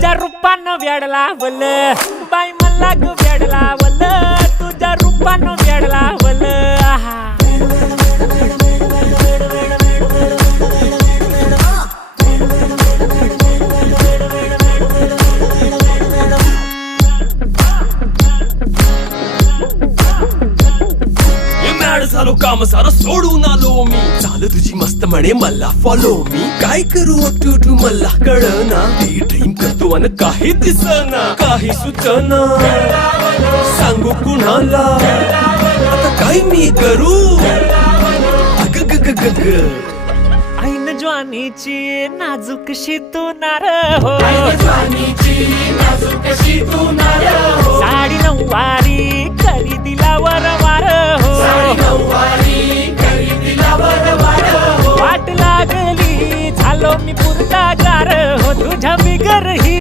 तुझ्या रूपानं वेड लावल बाई मला ग वेड लावल तुझ्या रूपानं वेड लावल आहा झालो काम सारं सोडून आलो मी चाल तुझी मस्त म्हणे मला फॉलो मी काय करू टू मला कळना ती ड्रीम करतो अन काही दिसना काही सुचना सांगू कुणाला आता काय मी करू अग ग ग ग ग ऐन ज्वानीची नाजूकशी तू नार हो साडी नऊवारी करी दिला वरवार हो वाट लागली झालो मी पुरता गार हो तुझ्या बिगर ही